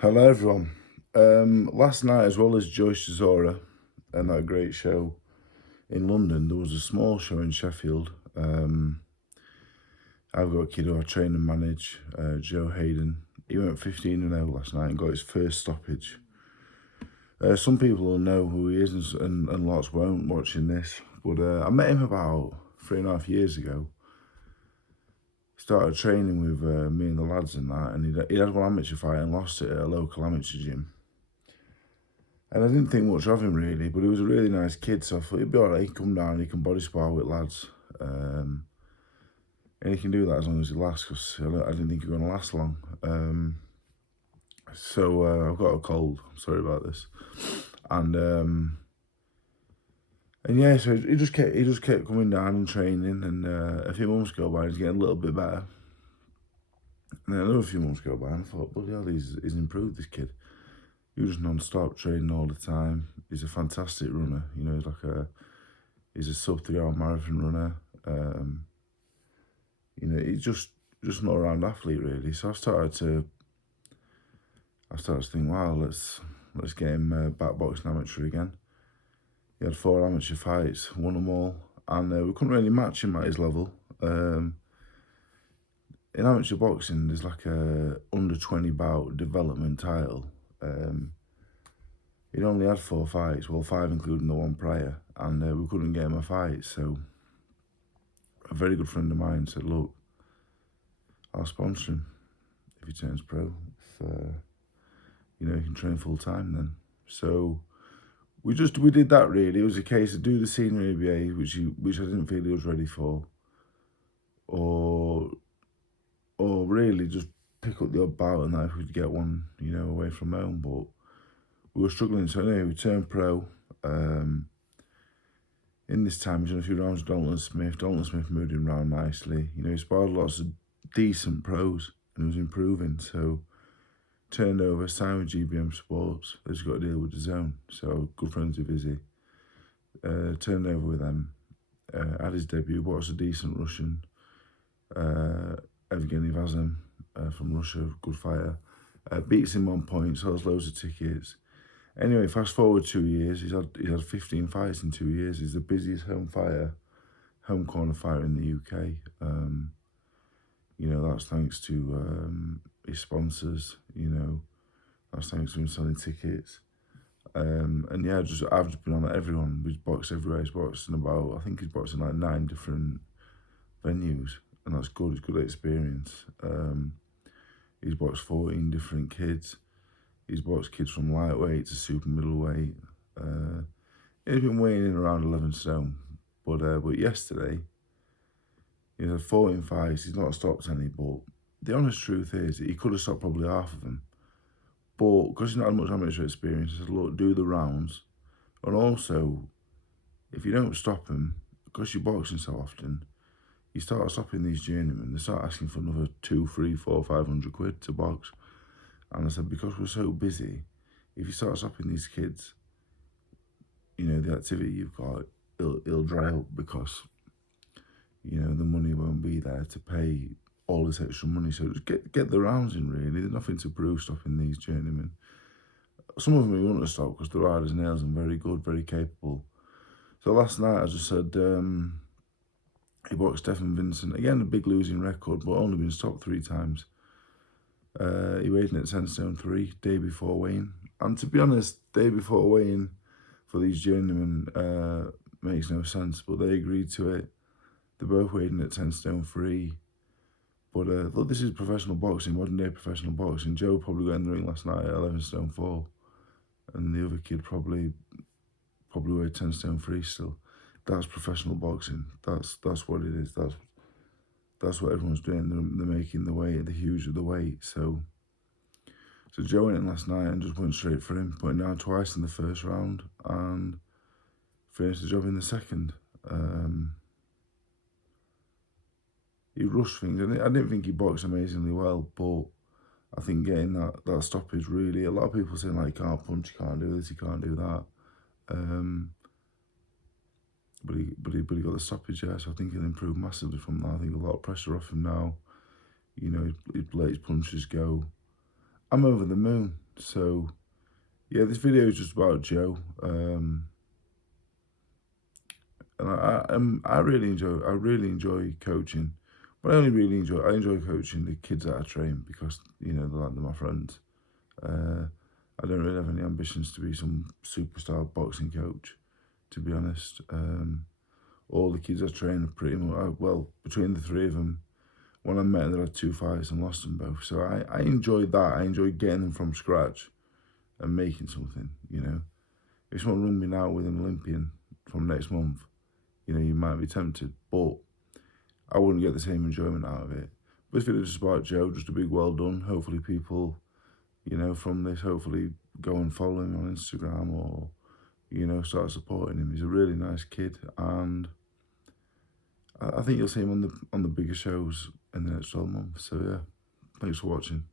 Hello, everyone. Last night, as well as Joyce Zora and that great show in London, there was a small show in Sheffield. I've got a kid who I train and manage, Joe Hayden. He went 15-0 last night and got his first stoppage. Some people will know who he is, and lots won't watching this. But I met him about 3.5 years ago. Started training with me and the lads and that, and he had one amateur fight and lost it at a local amateur gym. And I didn't think much of him really, but he was a really nice kid, so I thought he'd be alright. He can come down, he can body spar with lads. And he can do that as long as he lasts, because I didn't think he was going to last long. So I've got a cold, sorry about this. And yeah, so he just kept coming down and training, and a few months go by, he's getting a little bit better. And then another few months go by, and I thought, bloody hell, he's improved, this kid. He was non-stop training all the time. He's a fantastic runner. You know, he's a sub-3 hour marathon runner. You know, he's just an all-round athlete really. So I started to think, wow, let's get him back boxing amateur again. He had 4 amateur fights, won them all, and we couldn't really match him at his level. In amateur boxing, there's like a under 20 bout development title. He'd only had 4 fights, well 5 including the one prior, and we couldn't get him a fight. So a very good friend of mine said, look, I'll sponsor him if he turns pro. If, you know, he can train full time then. So we did that really. It was a case of do the senior ABA, which I didn't feel he was ready for, or really just pick up the odd bout and that if we could get one, you know, away from home. But we were struggling, so anyway, we turned pro. In this time, he's done a few rounds with Dalton Smith. Dalton Smith moved him around nicely. You know, he sparred lots of decent pros and he was improving. So turned over, signed with GBM Sports. They've got to deal with the zone. So good friends with Izzy. Turned over with them. Had his debut, boxed a decent Russian. Evgeny Vazem from Russia, good fighter. Beats him on points, sells loads of tickets. Anyway, fast forward 2 years, he's had 15 fights in 2 years. He's the busiest home corner fighter in the UK. You know, that's thanks to his sponsors, you know, that's thanks to him selling tickets. And yeah, I've just been on at everyone. He's boxed everywhere. He's boxed in I think he's boxed in like 9 different venues, and that's good. It's good experience. He's boxed 14 different kids. He's boxed kids from lightweight to super middleweight. He's been weighing in around 11 stone. But yesterday, he's had 14 fights. He's not stopped any, but the honest truth is he could have stopped probably half of them. But because he's not had much amateur experience, he said, look, do the rounds. And also, if you don't stop him, because you're boxing so often, you start stopping these journeymen, they start asking for another 2, 3, 4, 500 quid to box. And I said, because we're so busy, if you start stopping these kids, you know, the activity you've got, it'll dry up because, you know, the money won't be there to pay all this extra money. So just get the rounds in, really. There's nothing to prove stopping these journeymen. Some of them we want to stop because they're hard as nails and very good, very capable. So last night I just said, he boxed Stephen Vincent. Again, a big losing record, but only been stopped 3 times. He weighed in at 10 stone 3, day before weighing. And to be honest, day before weighing for these journeymen makes no sense, but they agreed to it. They both weighed in at 10 stone 3. But look, this is professional boxing, modern day professional boxing. Joe probably got in the ring last night at 11 stone 4. And the other kid probably weighed 10 stone 3 still. That's professional boxing. That's what it is. That's what everyone's doing. They're making the weight, the huge of the weight. So Joe went in last night and just went straight for him, put him down twice in the first round and finished the job in the second. He rushed things. I didn't think he boxed amazingly well, but I think getting that stoppage really, a lot of people saying like, he can't punch, he can't do this, he can't do that. But he got the stoppage, yeah, so I think he'll improve massively from that. I think a lot of pressure off him now. You know, he'd let his punches go. I'm over the moon. So yeah, this video is just about Joe. And I really enjoy coaching, but I enjoy coaching the kids that I train because they're my friends. I don't really have any ambitions to be some superstar boxing coach, to be honest. All the kids I train are pretty much, well, between the three of them, when I met them, they had 2 fights and lost them both. So I enjoy that. I enjoy getting them from scratch and making something. If someone rung me now with an Olympian from next month, you might be tempted, but I wouldn't get the same enjoyment out of it. But this video is just about Joe, just a big well done. Hopefully people, from this, hopefully go and follow him on Instagram or, start supporting him. He's a really nice kid, and I think you'll see him on the bigger shows in the next 12 months. So yeah, thanks for watching.